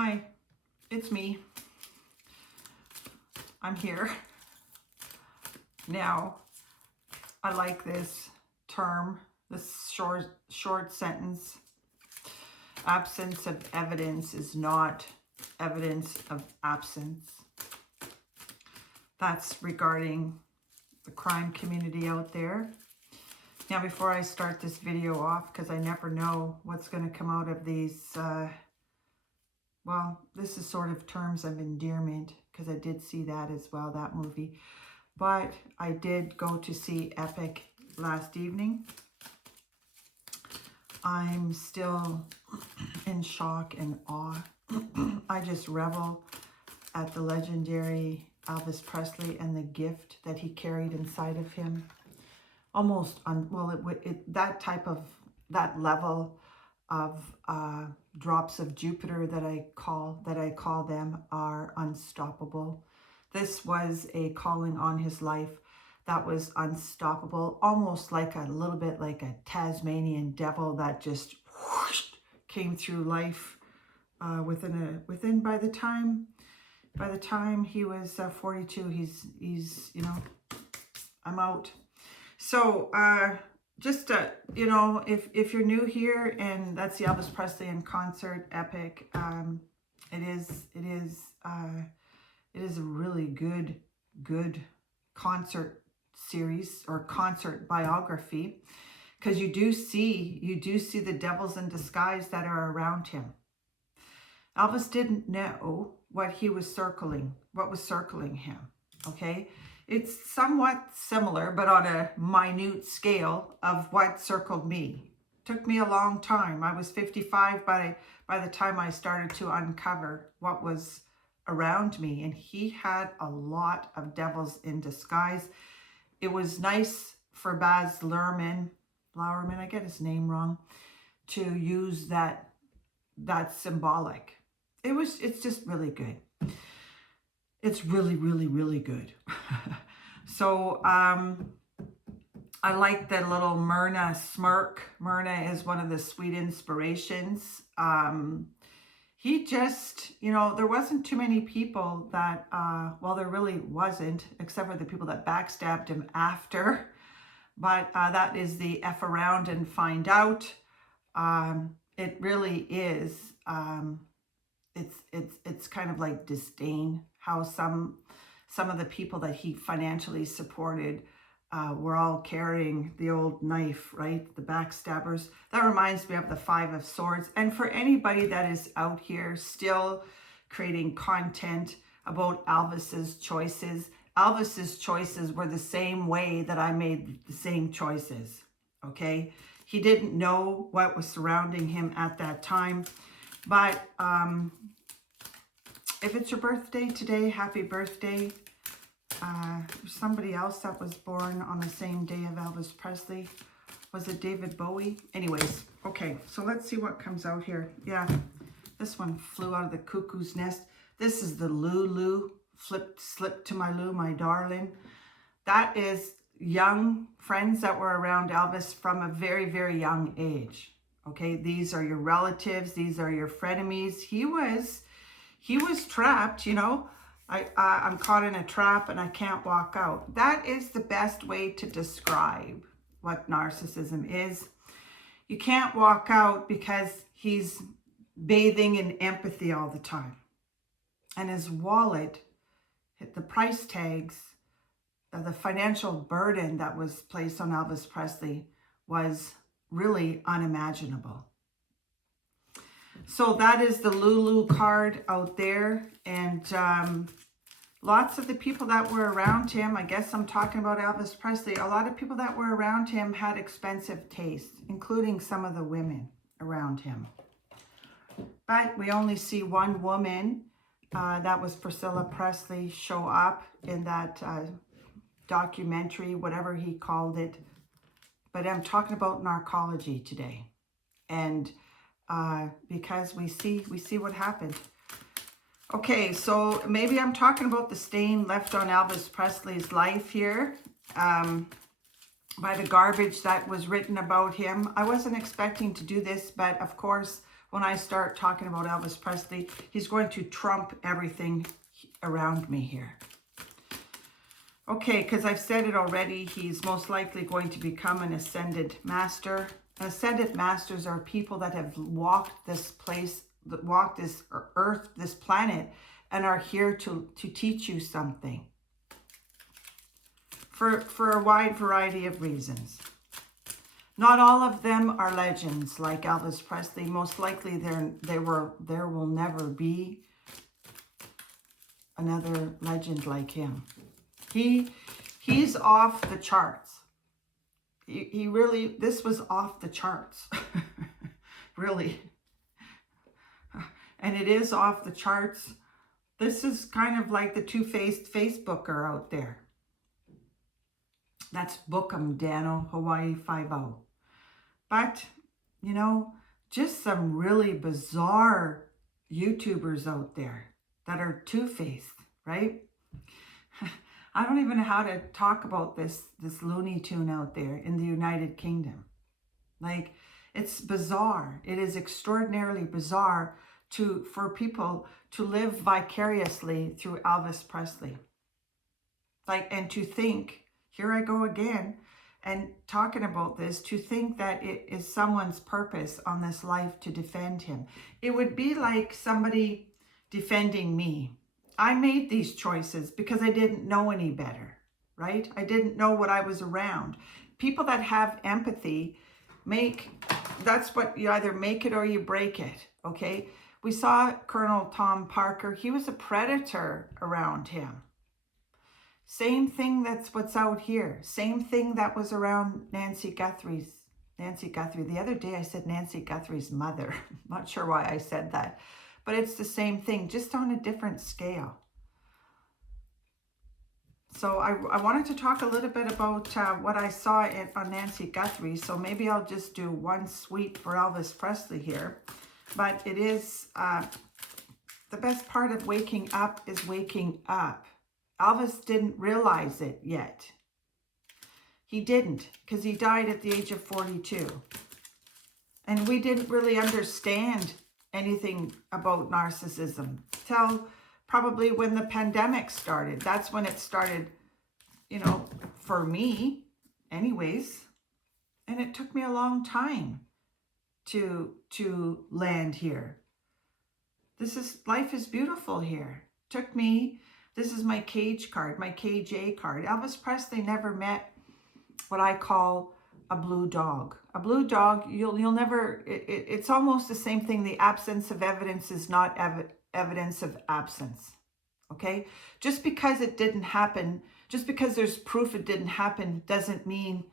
Hi, it's me. I'm here. Now, I like this term, this short sentence. Absence of evidence is not evidence of absence. That's regarding the crime community out there. Now, before I start this video off, because I never know what's going to come out of these, well, this is sort of terms of endearment, because I did see that as well, that movie. But I did go to see Epic last evening. I'm still in shock and awe. I just revel at the legendary Elvis Presley and the gift that he carried inside of him. Almost that level of drops of Jupiter that I call them are unstoppable. This was a calling on his life that was unstoppable, almost like a little bit like a Tasmanian devil that just whoosh, came through life by the time he was 42, he's I'm out. So you know, if you're new here, and that's the Elvis Presley in concert Epic, it is a really good concert series or concert biography, because you do see the devils in disguise that are around him. Elvis didn't know what was circling him. Okay, it's somewhat similar, but on a minute scale of what circled me. Took me a long time. I was 55 by the time I started to uncover what was around me, and he had a lot of devils in disguise. It was nice for Baz Luhrmann, I get his name wrong, to use that symbolic. It's just really good. It's really good. So I like the little Myrna smirk. Myrna is one of the sweet inspirations. He just, there wasn't too many people that, well, there really wasn't, except for the people that backstabbed him after. But that is the F around and find out. It really is, it's kind of like disdain, how some of the people that he financially supported were all carrying the old knife, right? The backstabbers. That reminds me of the Five of Swords. And for anybody that is out here still creating content about Elvis's choices were the same way that I made the same choices, okay? He didn't know what was surrounding him at that time. But if it's your birthday today, happy birthday. Somebody else that was born on the same day of Elvis Presley. Was it David Bowie? Anyways, okay, so let's see what comes out here. Yeah, this one flew out of the cuckoo's nest. This is the Lulu, slipped to my Lou, my darling. That is young friends that were around Elvis from a very, very young age. Okay, these are your relatives. These are your frenemies. He was trapped, I'm caught in a trap and I can't walk out. That is the best way to describe what narcissism is. You can't walk out because he's bathing in empathy all the time. And his wallet, the price tags, the financial burden that was placed on Elvis Presley was really unimaginable. So that is the Lulu card out there. And lots of the people that were around him, I guess I'm talking about Elvis Presley, a lot of people that were around him had expensive taste, including some of the women around him. But we only see one woman, that was Priscilla Presley, show up in that documentary, whatever he called it. But I'm talking about narcology today. And because we see what happened. Okay, so maybe I'm talking about the stain left on Elvis Presley's life here by the garbage that was written about him. I wasn't expecting to do this, but of course, when I start talking about Elvis Presley, he's going to trump everything around me here. Okay, because I've said it already, he's most likely going to become an ascended master. Ascended masters are people that have walked this place, walked this earth, this planet, and are here to teach you something. For a wide variety of reasons. Not all of them are legends like Elvis Presley. Most likely there will never be another legend like him. He's off the charts. He really, this was off the charts. Really. And it is off the charts. This is kind of like the two-faced Facebooker out there. That's Bookham Dano, Hawaii 5-0. But, you know, just some really bizarre YouTubers out there that are two-faced, right? I don't even know how to talk about this Looney Tune out there in the United Kingdom. Like, it's bizarre. It is extraordinarily bizarre for people to live vicariously through Elvis Presley. Like, and to think, here I go again, and talking about this, to think that it is someone's purpose on this life to defend him. It would be like somebody defending me. I made these choices because I didn't know any better, right? I didn't know what I was around. People that have empathy that's what you either make it or you break it, okay? We saw Colonel Tom Parker. He was a predator around him. Same thing that's what's out here. Same thing that was around Nancy Guthrie. The other day I said Nancy Guthrie's mother. I'm not sure why I said that. But it's the same thing, just on a different scale. So I wanted to talk a little bit about what I saw on Nancy Guthrie. So maybe I'll just do one sweep for Elvis Presley here. But it is, the best part of waking up is waking up. Elvis didn't realize it yet. He didn't, because he died at the age of 42. And we didn't really understand anything about narcissism till probably when the pandemic started. That's when it started, you know, for me anyways. And it took me a long time to land here. Life is beautiful here. Took me, this is my cage card, my KJ card. Elvis Presley never met what I call a blue dog. A blue dog, you'll never, it's almost the same thing. The absence of evidence is not evidence of absence, okay? Just because it didn't happen, just because there's proof it didn't happen, doesn't mean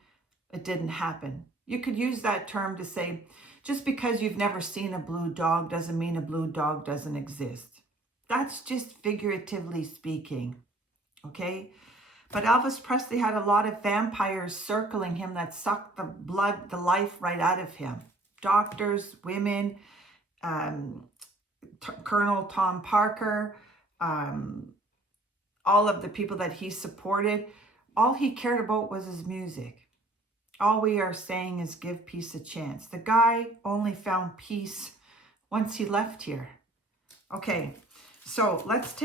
it didn't happen. You could use that term to say, just because you've never seen a blue dog doesn't mean a blue dog doesn't exist. That's just figuratively speaking, okay? But Elvis Presley had a lot of vampires circling him that sucked the blood, the life right out of him. Doctors, women, Colonel Tom Parker, all of the people that he supported. All he cared about was his music. All we are saying is give peace a chance. The guy only found peace once he left here. Okay, so let's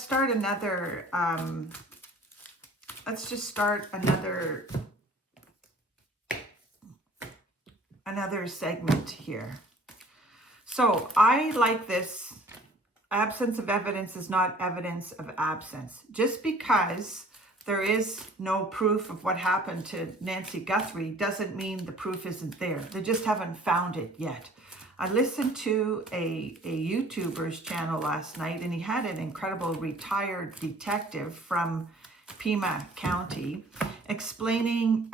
start another... let's just start another segment here. So I like this. Absence of evidence is not evidence of absence. Just because there is no proof of what happened to Nancy Guthrie doesn't mean the proof isn't there. They just haven't found it yet. I listened to a YouTuber's channel last night, and he had an incredible retired detective from Pima County explaining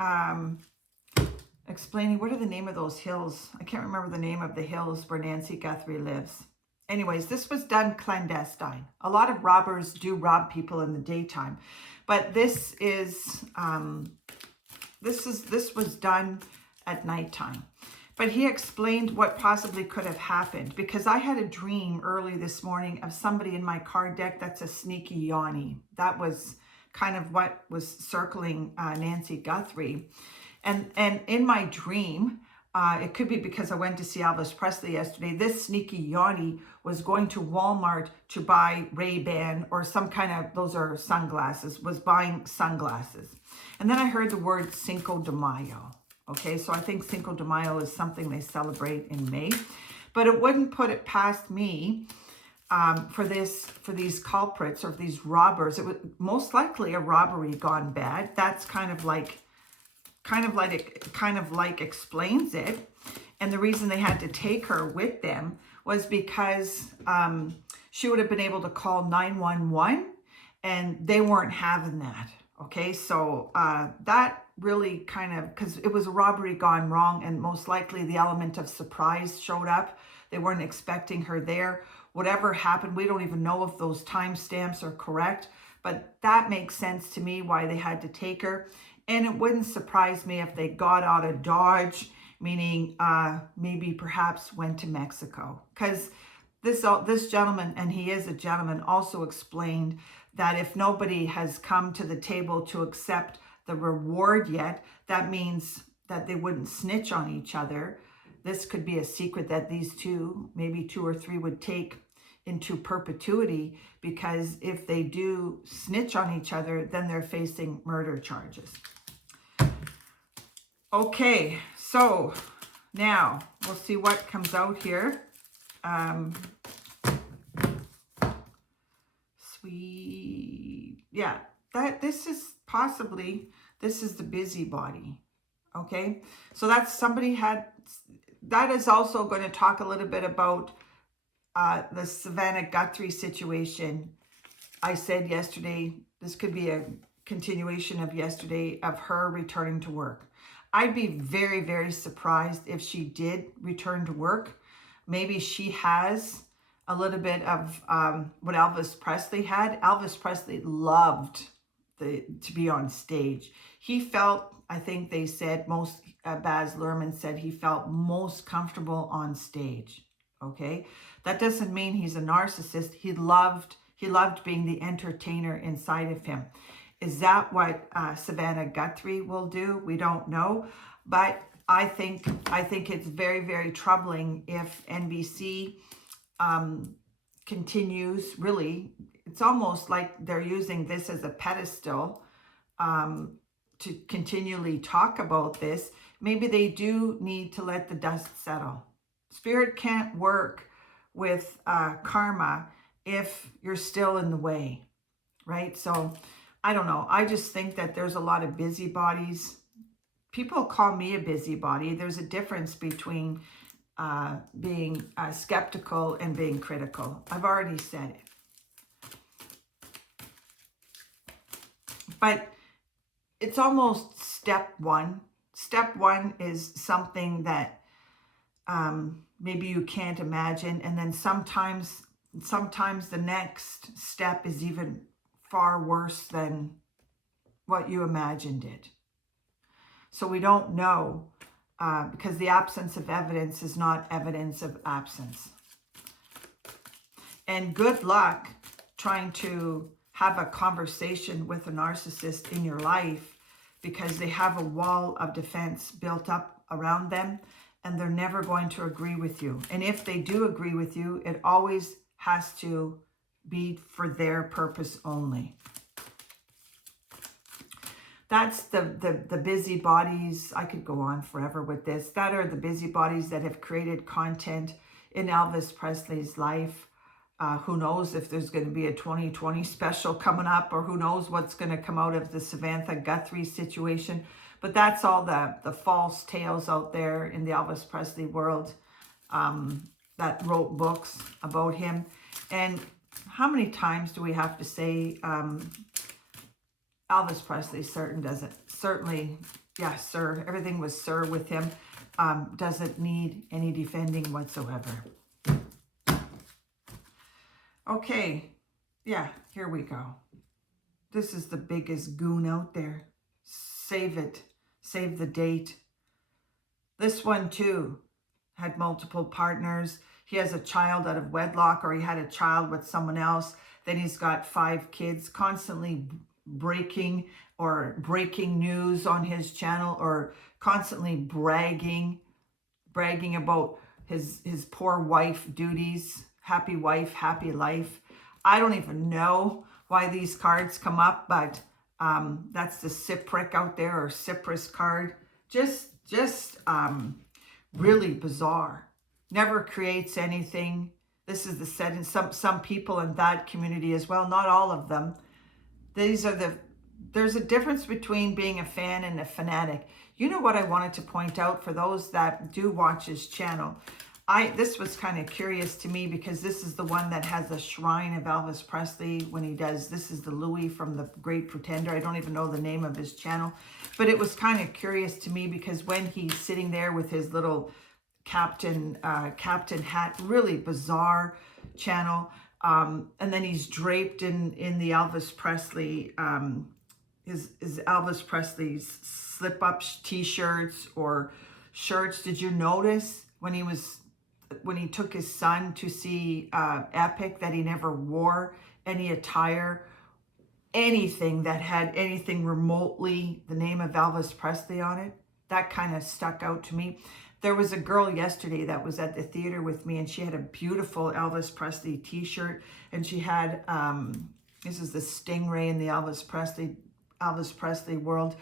what are the name of those hills? I can't remember the name of the hills where Nancy Guthrie lives. Anyways, this was done clandestine. A lot of robbers do rob people in the daytime, but this was done at nighttime. But he explained what possibly could have happened, because I had a dream early this morning of somebody in my card deck that's a sneaky Yanni. That was kind of what was circling Nancy Guthrie. And in my dream, It could be because I went to see Elvis Presley yesterday. This sneaky Yanni was going to Walmart to buy Ray-Ban or some kind of, those are sunglasses, was buying sunglasses. And then I heard the word Cinco de Mayo. Okay, so I think Cinco de Mayo is something they celebrate in May. But it wouldn't put it past me for these culprits or these robbers. It was most likely a robbery gone bad. That's kind of like explains it. And the reason they had to take her with them was because she would have been able to call 911, and they weren't having that. Okay, so that really kind of, because it was a robbery gone wrong, and most likely the element of surprise showed up. They weren't expecting her there. Whatever happened, we don't even know if those timestamps are correct, but that makes sense to me why they had to take her. And it wouldn't surprise me if they got out of Dodge, meaning maybe perhaps went to Mexico. Because this gentleman, and he is a gentleman, also explained that if nobody has come to the table to accept the reward yet, that means that they wouldn't snitch on each other. This could be a secret that these two, maybe 2 or 3, would take into perpetuity, because if they do snitch on each other, then they're facing murder charges. Okay, so now we'll see what comes out here. Sweet. Yeah, this is the busybody. Okay, so that's somebody that is also going to talk a little bit about the Savannah Guthrie situation. I said yesterday, this could be a continuation of yesterday, of her returning to work. I'd be very, very surprised if she did return to work. Maybe she has a little bit of what Elvis Presley had. Elvis Presley loved to be on stage. He felt, I think they said, Baz Luhrmann said he felt most comfortable on stage. Okay, that doesn't mean he's a narcissist. He loved being the entertainer inside of him. Is that what Savannah Guthrie will do? We don't know, but I think it's very, very troubling if NBC continues. Really, it's almost like they're using this as a pedestal to continually talk about this. Maybe they do need to let the dust settle. Spirit can't work with karma if you're still in the way, right? So I don't know. I just think that there's a lot of busybodies. People call me a busybody. There's a difference between being skeptical and being critical. I've already said it. But it's almost step one. Step one is something that maybe you can't imagine. And then sometimes the next step is even far worse than what you imagined it. So we don't know, because the absence of evidence is not evidence of absence. And good luck trying to have a conversation with a narcissist in your life, because they have a wall of defense built up around them, and they're never going to agree with you. And if they do agree with you, it always has to be for their purpose only. That's the busybodies. I could go on forever with this. That are the busybodies that have created content in Elvis Presley's life. Who knows if there's going to be a 2020 special coming up, or who knows what's going to come out of the Savannah Guthrie situation. But that's all the false tales out there in the Elvis Presley world that wrote books about him. And how many times do we have to say Elvis Presley certainly, yes, sir, everything was sir with him, doesn't need any defending whatsoever. Okay, yeah, here we go. This is the biggest goon out there. Save it. Save the date. This one too had multiple partners. He has a child out of wedlock, or he had a child with someone else. Then he's got 5 kids, constantly breaking news on his channel, or constantly bragging bragging about his poor wife duties, happy wife, happy life. I don't even know why these cards come up, but that's the Cypric out there, or Cyprus card. Just really bizarre. Never creates anything. This is the set in some people in that community as well, not all of them. There's a difference between being a fan and a fanatic. You know what I wanted to point out for those that do watch his channel? This was kind of curious to me, because this is the one that has a shrine of Elvis Presley when he does, this is the Louis from The Great Pretender. I don't even know the name of his channel, but it was kind of curious to me, because when he's sitting there with his little captain hat, really bizarre channel, and then he's draped in the Elvis Presley, his Elvis Presley's slip-up t-shirts or shirts. Did you notice when he took his son to see Epic that he never wore any attire, anything that had anything remotely the name of Elvis Presley on it? That kind of stuck out to me. There was a girl yesterday that was at the theater with me, and she had a beautiful Elvis Presley t-shirt, and she had, this is the Stingray in the Elvis Presley world,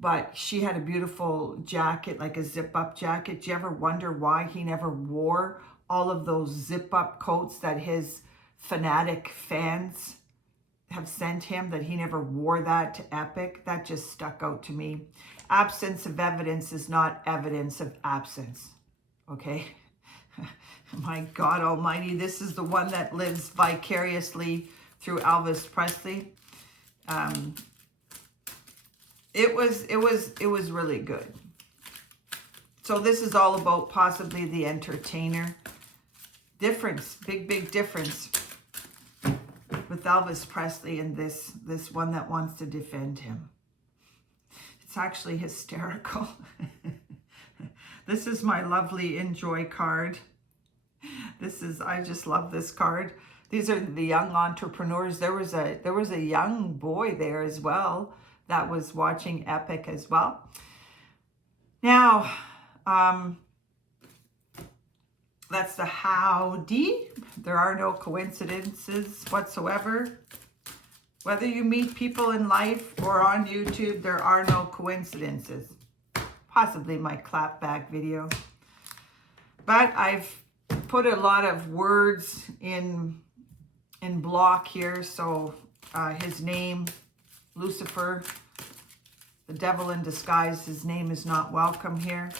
but she had a beautiful jacket, like a zip-up jacket. Do you ever wonder why he never wore all of those zip-up coats that his fanatic fans have sent him, that he never wore that to Epic? That just stuck out to me. Absence of evidence is not evidence of absence, okay? My God almighty, this is the one that lives vicariously through Elvis Presley. It was really good. So this is all about possibly the entertainer. Difference, big difference with Elvis Presley and this one that wants to defend him. It's actually hysterical. This is my lovely Enjoy card. I just love this card. These are the young entrepreneurs. There was a young boy there as well that was watching Epic as well. Now, that's the howdy. There are no coincidences whatsoever. Whether you meet people in life or on YouTube, there are no coincidences. Possibly my clapback video. But I've put a lot of words in block here. So his name, Lucifer, the devil in disguise, his name is not welcome here.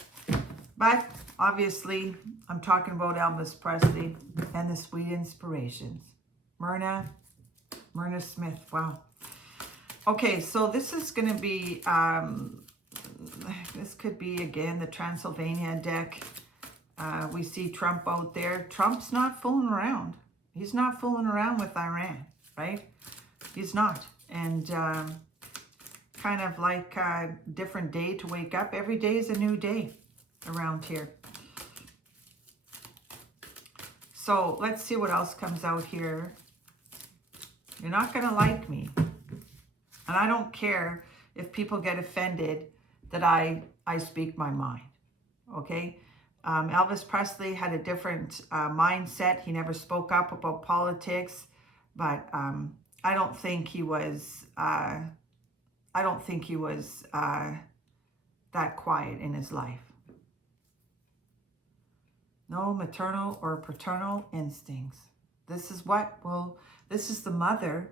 But obviously, I'm talking about Elvis Presley and the Sweet Inspirations. Myrna Smith, wow. Okay, so this is going to be, this could be, again, the Transylvania deck. We see Trump out there. Trump's not fooling around. He's not fooling around with Iran, right? He's not. And kind of like a different day to wake up. Every day is a new day around here. So let's see what else comes out here. You're not going to like me. And I don't care if people get offended that I speak my mind. Okay? Elvis Presley had a different mindset. He never spoke up about politics. But I don't think he was that quiet in his life. No maternal or paternal instincts. This is what this is the mother.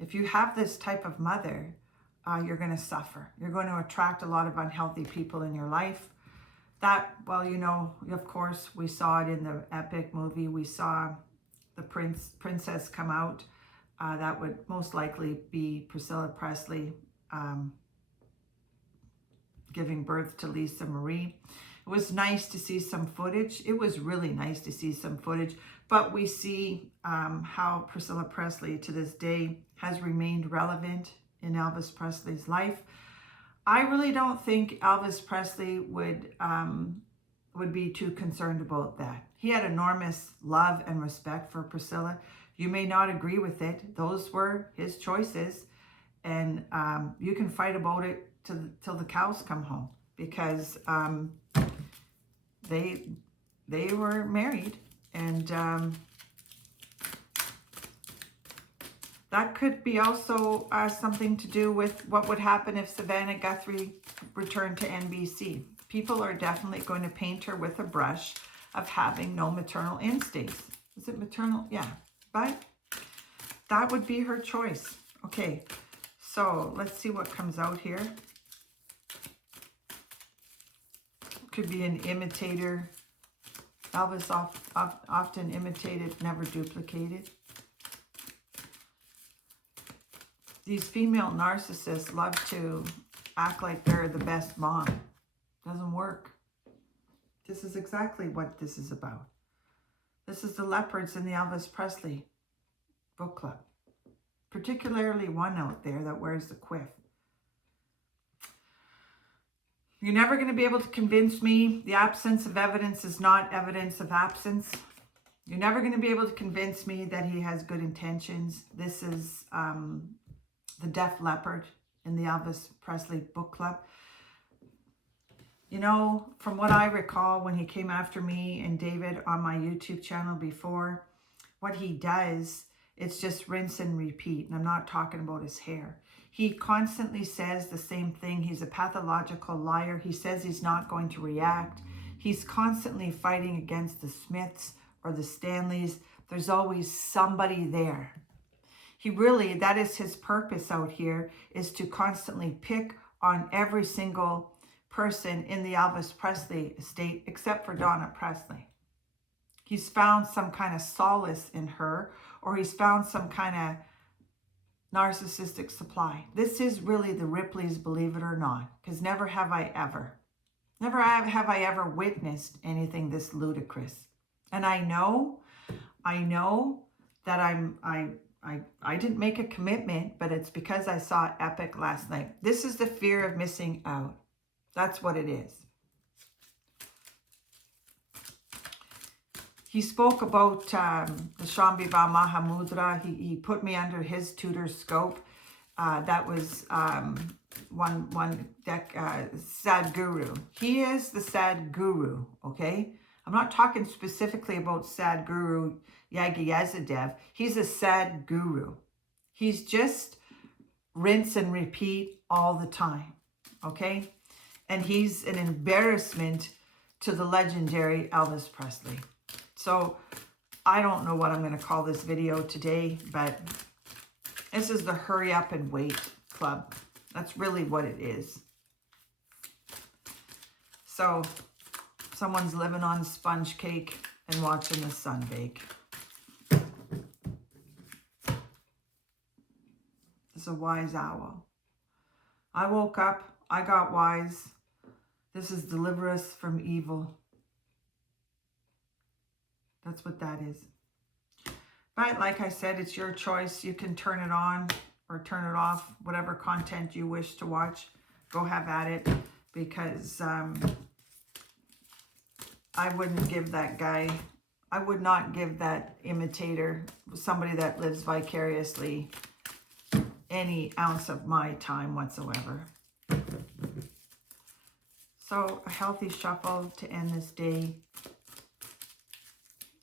If you have this type of mother, you're going to suffer. You're going to attract a lot of unhealthy people in your life. That, well, you know, of course, we saw it in the Epic movie. We saw the princess come out. That would most likely be Priscilla Presley giving birth to Lisa Marie. It was nice to see some footage. It was really nice to see some footage. But we see how Priscilla Presley to this day has remained relevant in Elvis Presley's life. I really don't think Elvis Presley would be too concerned about that. He had enormous love and respect for Priscilla. You may not agree with it. Those were his choices. And you can fight about it till the cows come home. Because they were married, and that could be also something to do with what would happen if Savannah Guthrie returned to NBC. People are definitely going to paint her with a brush of having no maternal instincts. Is it maternal? Yeah, but that would be her choice. Okay, so let's see what comes out here. Could be an imitator. Elvis often imitated, never duplicated. These female narcissists love to act like they're the best mom. Doesn't work. This is exactly what this is about. This is the leopards in the Elvis Presley book club. Particularly one out there that wears the quiff. You're never going to be able to convince me the absence of evidence is not evidence of absence. You're never going to be able to convince me that he has good intentions. This is the deaf leopard in the Elvis Presley book club. You know, from what I recall, when he came after me and David on my YouTube channel before, what he does, it's just rinse and repeat. And I'm not talking about his hair. He constantly says the same thing. He's a pathological liar. He says he's not going to react. He's constantly fighting against the Smiths or the Stanleys. There's always somebody there. He really, that is his purpose out here, is to constantly pick on every single person in the Elvis Presley estate except for Donna Presley. He's found some kind of solace in her, or he's found some kind of narcissistic supply. This is really the Ripleys, believe it or not, because never have I ever witnessed anything this ludicrous. And I know that I didn't make a commitment, but it's because I saw Epic last night. This is the fear of missing out. That's what it is. He spoke about the Shambhiva Mahamudra. He put me under his tutor's scope. That was Sadhguru. He is the Sadhguru, okay? I'm not talking specifically about Sadhguru Yagiyazadev. He's a Sadhguru. He's just rinse and repeat all the time, okay? And he's an embarrassment to the legendary Elvis Presley. So I don't know what I'm going to call this video today, but this is the hurry up and wait club. That's really what it is. So someone's living on sponge cake and watching the sun bake. It's a wise owl. I woke up, I got wise. This is deliver us from evil. That's what that is. But like I said, it's your choice. You can turn it on or turn it off. Whatever content you wish to watch, go have at it. Because I wouldn't give that guy, I would not give that imitator, somebody that lives vicariously, any ounce of my time whatsoever. So a healthy shuffle to end this day.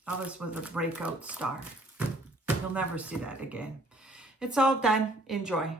Elvis was a breakout star. You'll never see that again. It's all done. Enjoy.